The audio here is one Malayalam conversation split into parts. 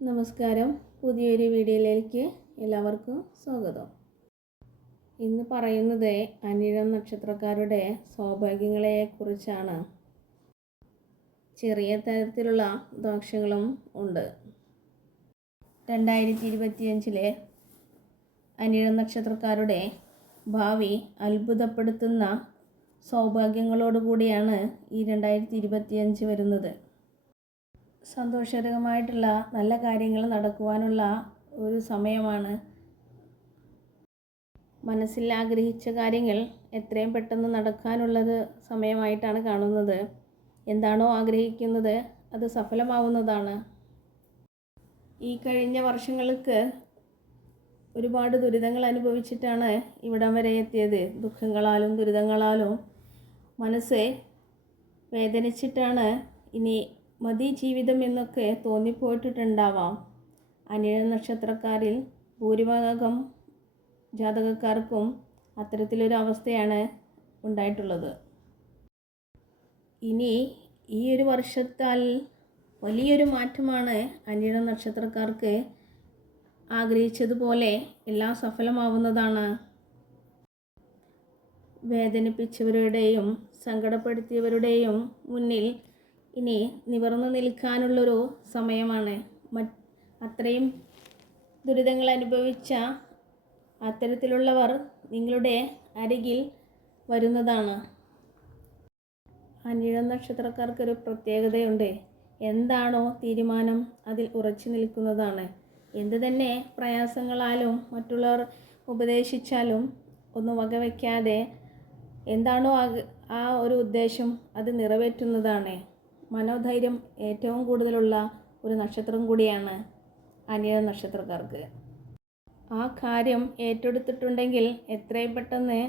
നമസ്കാരം. പുതിയൊരു വീഡിയോയിലേക്ക് എല്ലാവർക്കും സ്വാഗതം. ഇന്ന് പറയുന്നത് അനിഴം നക്ഷത്രക്കാരുടെ സൗഭാഗ്യങ്ങളെക്കുറിച്ചാണ്. ചെറിയ തരത്തിലുള്ള ദോഷങ്ങളും ഉണ്ട്. രണ്ടായിരത്തി ഇരുപത്തിയഞ്ചിലെ അനിഴം നക്ഷത്രക്കാരുടെ ഭാവി അത്ഭുതപ്പെടുത്തുന്ന സൗഭാഗ്യങ്ങളോടുകൂടിയാണ് ഈ രണ്ടായിരത്തി ഇരുപത്തിയഞ്ച് വരുന്നത്. സന്തോഷകരമായിട്ടുള്ള നല്ല കാര്യങ്ങൾ നടക്കുവാനുള്ള ഒരു സമയമാണ്. മനസ്സിൽ ആഗ്രഹിച്ച കാര്യങ്ങൾ എത്രയും പെട്ടെന്ന് നടക്കാനുള്ളത് സമയമായിട്ടാണ് കാണുന്നത്. എന്താണോ ആഗ്രഹിക്കുന്നത് അത് സഫലമാവുന്നതാണ്. ഈ കഴിഞ്ഞ വർഷങ്ങൾക്ക് ഒരുപാട് ദുരിതങ്ങൾ അനുഭവിച്ചിട്ടാണ് ഇവിടം വരെ എത്തിയത്. ദുഃഖങ്ങളാലും ദുരിതങ്ങളാലും മനസ്സ് വേദനിച്ചിട്ടാണ് ഇനി മതി ജീവിതം എന്നൊക്കെ തോന്നിപ്പോയിട്ടുണ്ടാവാം. അനിഴ നക്ഷത്രക്കാരിൽ ഭൂരിഭാഗം ജാതകക്കാർക്കും അത്തരത്തിലൊരു അവസ്ഥയാണ് ഉണ്ടായിട്ടുള്ളത്. ഇനി ഈ ഒരു വർഷത്താൽ വലിയൊരു മാറ്റമാണ് അനിഴ നക്ഷത്രക്കാർക്ക് ആഗ്രഹിച്ചതുപോലെ എല്ലാം സഫലമാവുന്നതാണ്. വേദനിപ്പിച്ചവരുടെയും സങ്കടപ്പെടുത്തിയവരുടെയും മുന്നിൽ ഇനി നിവർന്നു നിൽക്കാനുള്ളൊരു സമയമാണ്. അത്രയും ദുരിതങ്ങൾ അനുഭവിച്ച അത്തരത്തിലുള്ളവർ നിങ്ങളുടെ അരികിൽ വരുന്നതാണ്. അനിഴം നക്ഷത്രക്കാർക്കൊരു പ്രത്യേകതയുണ്ട്. എന്താണോ തീരുമാനം അതിൽ ഉറച്ചു നിൽക്കുന്നതാണ്. എന്ത് തന്നെ പ്രയാസങ്ങളാലും മറ്റുള്ളവർ ഉപദേശിച്ചാലും ഒന്നും വകവയ്ക്കാതെ എന്താണോ ആ ഒരു ഉദ്ദേശം അത് നിറവേറ്റുന്നതാണ്. മനോധൈര്യം ഏറ്റവും കൂടുതലുള്ള ഒരു നക്ഷത്രം കൂടിയാണ് അനിയ നക്ഷത്രക്കാർക്ക്. ആ കാര്യം ഏറ്റെടുത്തിട്ടുണ്ടെങ്കിൽ എത്രയും പെട്ടെന്ന്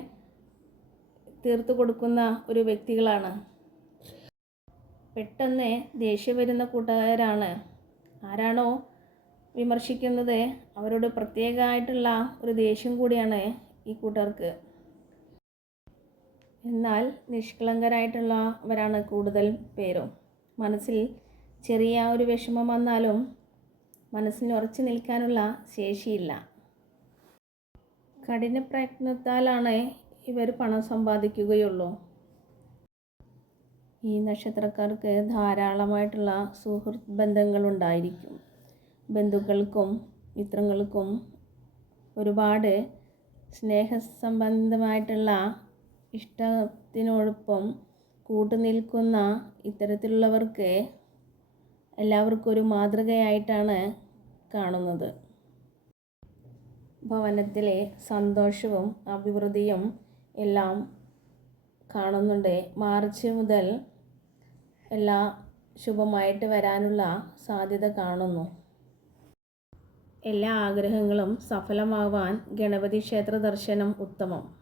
തീർത്തു കൊടുക്കുന്ന ഒരു വ്യക്തികളാണ്. പെട്ടെന്ന് ദേഷ്യം വരുന്ന കൂട്ടുകാരാണ്. ആരാണോ വിമർശിക്കുന്നത് അവരോട് പ്രത്യേകമായിട്ടുള്ള ഒരു ദേഷ്യം കൂടിയാണ് ഈ കൂട്ടർക്ക് എന്നാൽ നിഷ്കളങ്കരായിട്ടുള്ളവരാണ് കൂടുതൽ പേരും. മനസ്സിൽ ചെറിയ ഒരു വിഷമം വന്നാലും മനസ്സിന് ഉറച്ചു നിൽക്കാനുള്ള ശേഷിയില്ല. കഠിന പ്രയത്നത്താലാണ് ഇവർ പണം സമ്പാദിക്കുകയുള്ളൂ. ഈ നക്ഷത്രക്കാർക്ക് ധാരാളമായിട്ടുള്ള സുഹൃത്ത് ബന്ധങ്ങളുണ്ടായിരിക്കും. ബന്ധുക്കൾക്കും മിത്രങ്ങൾക്കും ഒരുപാട് സ്നേഹസംബന്ധമായിട്ടുള്ള ഇഷ്ടത്തിനോടൊപ്പം കൂട്ടുനിൽക്കുന്ന ഇത്തരത്തിലുള്ളവർക്ക് എല്ലാവർക്കും ഒരു മാതൃകയായിട്ടാണ് കാണുന്നത്. ഭവനത്തിലെ സന്തോഷവും അഭിവൃദ്ധിയും എല്ലാം കാണുന്നുണ്ട്. മാർച്ച് മുതൽ എല്ലാ ശുഭമായിട്ട് വരാനുള്ള സാധ്യത കാണുന്നു. എല്ലാ ആഗ്രഹങ്ങളും സഫലമാവാൻ ഗണപതി ക്ഷേത്ര ദർശനം ഉത്തമം.